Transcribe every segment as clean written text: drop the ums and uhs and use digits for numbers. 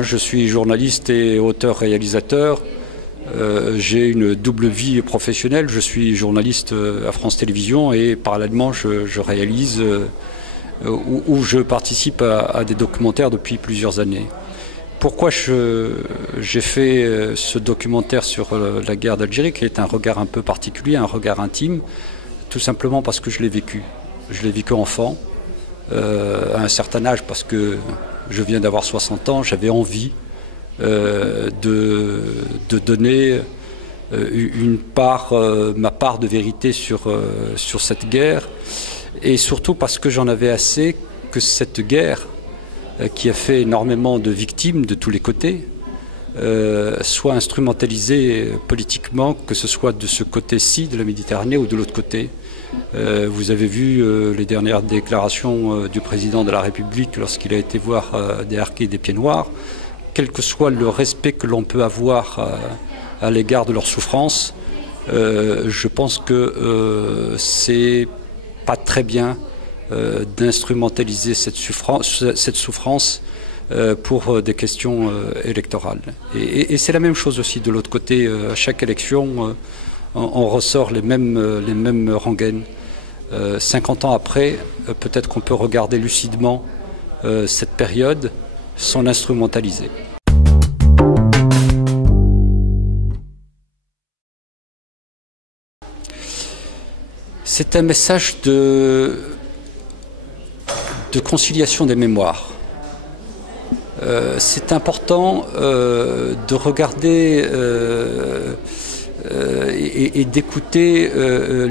Je suis journaliste et auteur-réalisateur. J'ai une double vie professionnelle. Je suis journaliste à France Télévisions et parallèlement je réalise ou je participe à des documentaires depuis plusieurs années. Pourquoi j'ai fait ce documentaire sur la guerre d'Algérie, qui est un regard un peu particulier, un regard intime? Tout simplement parce que je l'ai vécu. Je l'ai vécu enfant, à un certain âge, parce que je viens d'avoir 60 ans, j'avais envie de donner ma part de vérité sur cette guerre, et surtout parce que j'en avais assez que cette guerre, qui a fait énormément de victimes de tous les côtés, soit instrumentalisée politiquement, que ce soit de ce côté-ci de la Méditerranée ou de l'autre côté. Vous avez vu les dernières déclarations du président de la République lorsqu'il a été voir des harkis et des pieds noirs. Quel que soit le respect que l'on peut avoir à l'égard de leur souffrance, je pense que c'est pas très bien d'instrumentaliser cette souffrance pour des questions électorales. Et c'est la même chose aussi de l'autre côté. À chaque élection, on ressort les mêmes rengaines. 50 ans après, peut-être qu'on peut regarder lucidement cette période sans l'instrumentaliser. C'est un message de conciliation des mémoires. C'est important de regarder et d'écouter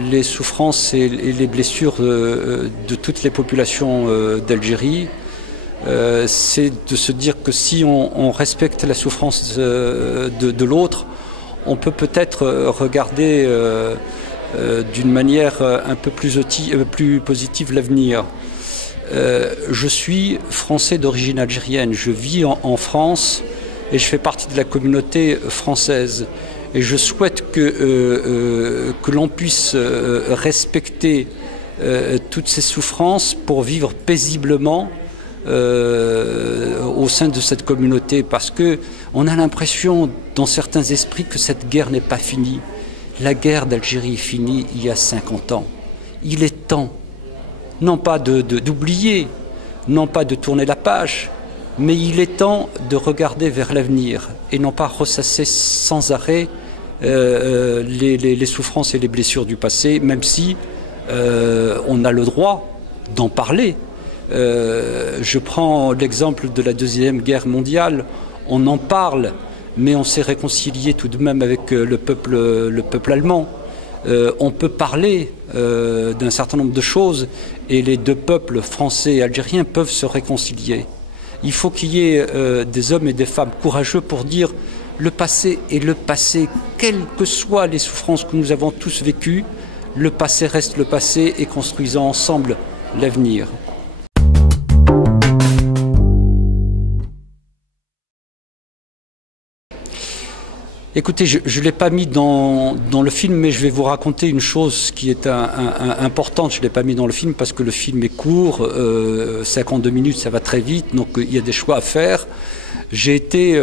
les souffrances et les blessures de toutes les populations d'Algérie. C'est de se dire que si on respecte la souffrance de l'autre, on peut peut-être regarder d'une manière un peu plus positive l'avenir. Je suis français d'origine algérienne, je vis en France et je fais partie de la communauté française. Et je souhaite que l'on puisse respecter toutes ces souffrances pour vivre paisiblement au sein de cette communauté, parce que on a l'impression dans certains esprits que cette guerre n'est pas finie. La guerre d'Algérie est finie il y a 50 ans. Il est temps, non pas d'oublier, non pas de tourner la page, mais il est temps de regarder vers l'avenir et non pas ressasser sans arrêt les souffrances et les blessures du passé, même si on a le droit d'en parler. Je prends l'exemple de la Deuxième Guerre mondiale. On en parle, mais on s'est réconcilié tout de même avec le peuple allemand. On peut parler d'un certain nombre de choses et les deux peuples, français et algériens, peuvent se réconcilier. Il faut qu'il y ait des hommes et des femmes courageux pour dire le passé est le passé, quelles que soient les souffrances que nous avons tous vécues, le passé reste le passé et construisons ensemble l'avenir. Écoutez, je ne l'ai pas mis dans le film, mais je vais vous raconter une chose qui est importante. Je ne l'ai pas mis dans le film parce que le film est court, 52 minutes, ça va très vite, donc il y a des choix à faire. J'ai été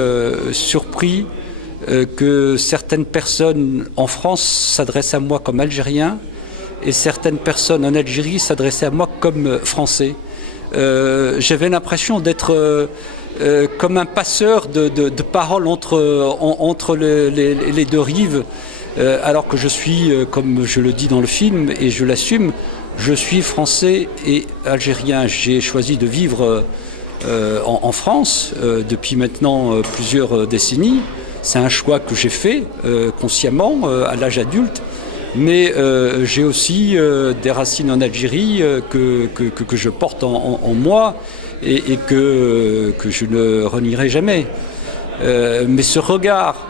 surpris que certaines personnes en France s'adressent à moi comme Algérien et certaines personnes en Algérie s'adressaient à moi comme Français. J'avais l'impression d'être comme un passeur de paroles entre les deux rives, alors que je suis, comme je le dis dans le film, et je l'assume, je suis français et algérien. J'ai choisi de vivre en France depuis maintenant plusieurs décennies. C'est un choix que j'ai fait consciemment à l'âge adulte, mais j'ai aussi des racines en Algérie que je porte en moi et que je ne renierai jamais. Mais ce regard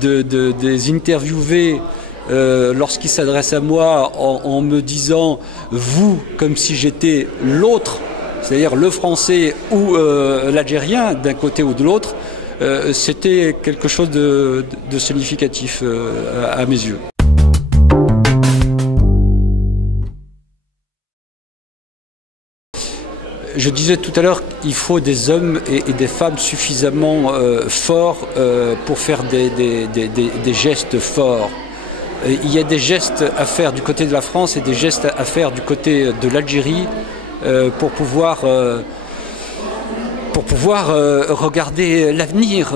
des interviewés lorsqu'ils s'adressent à moi en me disant « vous » comme si j'étais l'autre, c'est-à-dire le français ou l'algérien d'un côté ou de l'autre, c'était quelque chose de significatif à mes yeux. Je disais tout à l'heure qu'il faut des hommes et des femmes suffisamment forts pour faire des gestes forts. Il y a des gestes à faire du côté de la France et des gestes à faire du côté de l'Algérie pour pouvoir regarder l'avenir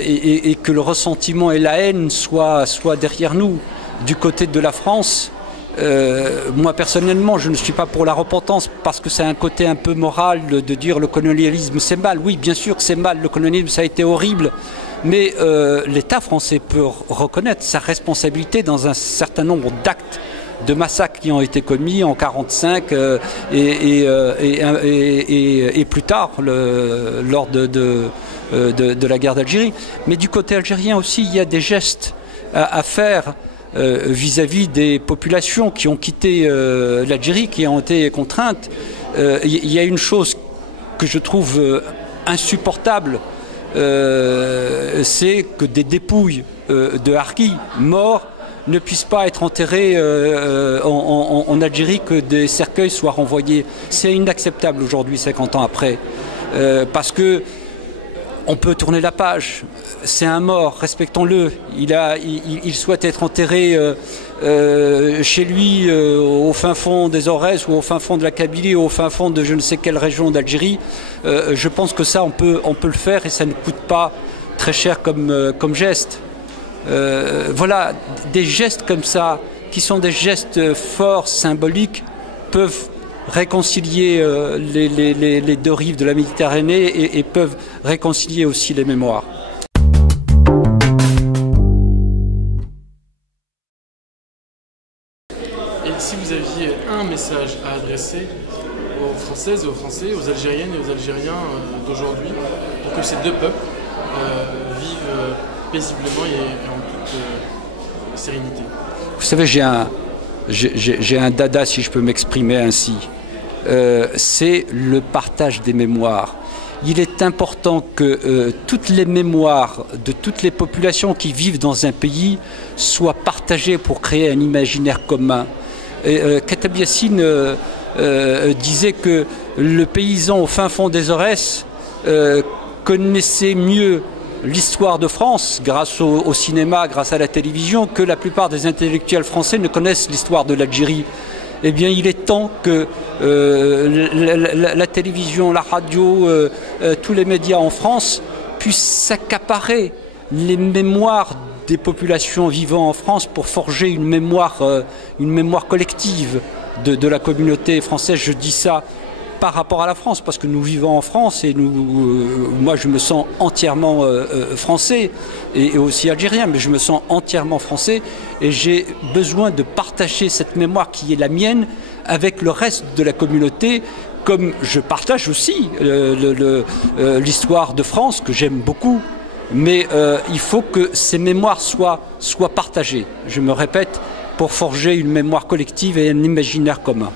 et que le ressentiment et la haine soient derrière nous. Du côté de la France, moi personnellement, je ne suis pas pour la repentance parce que c'est un côté un peu moral de dire le colonialisme c'est mal. Oui, bien sûr que c'est mal, le colonialisme ça a été horrible, mais l'État français peut reconnaître sa responsabilité dans un certain nombre d'actes de massacres qui ont été commis en 1945 et plus tard lors de la guerre d'Algérie. Mais du côté algérien aussi, il y a des gestes à faire vis-à-vis des populations qui ont quitté l'Algérie, qui ont été contraintes. Il y a une chose que je trouve insupportable, c'est que des dépouilles de harkis morts ne puissent pas être enterrés en Algérie, que des cercueils soient renvoyés. C'est inacceptable aujourd'hui, 50 ans après, parce que on peut tourner la page. C'est un mort, respectons-le. Il souhaite être enterré chez lui, au fin fond des Aurès, ou au fin fond de la Kabylie, ou au fin fond de je ne sais quelle région d'Algérie. Je pense que ça, on peut le faire et ça ne coûte pas très cher comme geste. Voilà, des gestes comme ça, qui sont des gestes forts, symboliques, peuvent réconcilier les deux rives de la Méditerranée et peuvent réconcilier aussi les mémoires. Et si vous aviez un message à adresser aux Françaises et aux Français, aux Algériennes et aux Algériens d'aujourd'hui, pour que ces deux peuples vivent paisiblement et en toute sérénité? Vous savez, j'ai un dada, si je peux m'exprimer ainsi. C'est le partage des mémoires. Il est important que toutes les mémoires de toutes les populations qui vivent dans un pays soient partagées pour créer un imaginaire commun. Kattab Yassine disait que le paysan au fin fond des Aurès connaissait mieux l'histoire de France grâce au cinéma, grâce à la télévision, que la plupart des intellectuels français ne connaissent l'histoire de l'Algérie. Eh bien, il est temps que la télévision, la radio, tous les médias en France puissent s'accaparer les mémoires des populations vivant en France pour forger une mémoire collective de la communauté française. Je dis ça par rapport à la France, parce que nous vivons en France et moi je me sens entièrement français et aussi algérien, mais je me sens entièrement français et j'ai besoin de partager cette mémoire qui est la mienne avec le reste de la communauté, comme je partage aussi l'histoire de France que j'aime beaucoup, mais il faut que ces mémoires soient partagées, je me répète, pour forger une mémoire collective et un imaginaire commun.